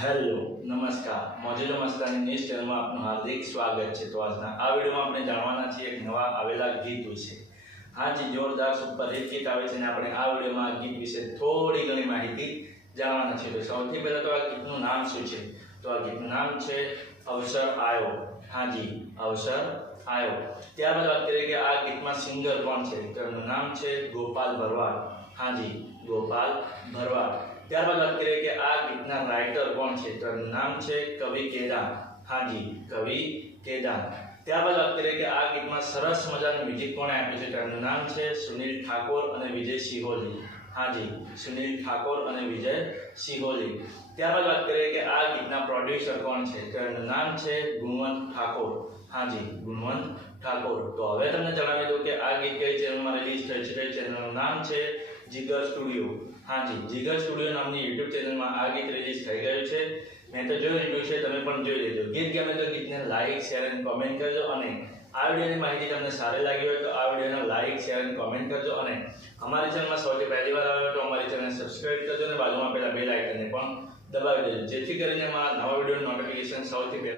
Hello નમસ્કાર મોજીલો Mastani news ચેનલમાં આપનું હાર્દિક સ્વાગત છે। તો આજના આ વિડીયોમાં આપણે જાણવાના છીએ એક નવા આવેલા ગીત વિશે। હાજી, જોરદાર સુપર હિટ ગીત આવે છે અને આપણે આ વિડીયોમાં આ ગીત વિશે થોડી ઘણી માહિતી જાણવાના છીએ। તો સૌથી પહેલાં તો આ ગીતનું નામ શું છે? તો આ ગીતનું નામ છે અવસર આયો। હાજી, અવસર આયો। ત્યારબાદ વાત કરીએ કે આ ગીતમાં સિંગર કોણ છે? તો એમનું નામ છે ગોપાલ ભરવાડ। હાજી, ગોપાલ ભરવાડ। ત્યારબાદ વાત કરીએ કે આ ગીતના રાઇટર કોણ છે? તો એમનું નામ છે કવિ કેદાર। હાજી, કવિ કેદાર। ત્યારબાદ વાત કરીએ કે આ ગીતમાં સરસ મજાનું મ્યુઝિક કોણે આપ્યું છે? તો એમનું નામ છે સુનિલ ઠાકોર અને વિજય સિહોલી। હાજી, સુનિલ ઠાકોર અને વિજય સિહોલી। ત્યારબાદ વાત કરીએ કે આ ગીતના પ્રોડ્યુસર કોણ છે? તો એમનું નામ છે ગુણવંત ઠાકોર। હાજી, ગુણવંત ઠાકોર। તો હવે તમને જણાવી દઉં કે આ ગીત કઈ ચેનલમાં રિલીઝ થયું છે? તે ચેનલનું નામ છે જીગર સ્ટુડિયો। હાજી, જીગર સ્ટુડિયો નામની યુટ્યુબ ચેનલમાં આ ગીત રિલીઝ થઈ ગયું છે। મેં તો જોઈ લીધું છે, તમે પણ જોઈ લેજો। ગીત ગમે તો ગીતને લાઈક શેર અને કોમેન્ટ કરજો અને આ વિડીયોની માહિતી તમને સારી લાગી હોય તો આ વિડીયોને લાઈક શેર અને કોમેન્ટ કરજો અને અમારી ચેનલમાં સૌથી પહેલી વાર આવ્યો તો અમારી ચેનલને સબસ્ક્રાઇબ કરજો અને બાજુમાં પેલા બેલ આઇકનને પણ દબાવી દેજો, જેથી કરીને અમારા નવા વિડીયોની નોટિફિકેશન સૌથી પહેલા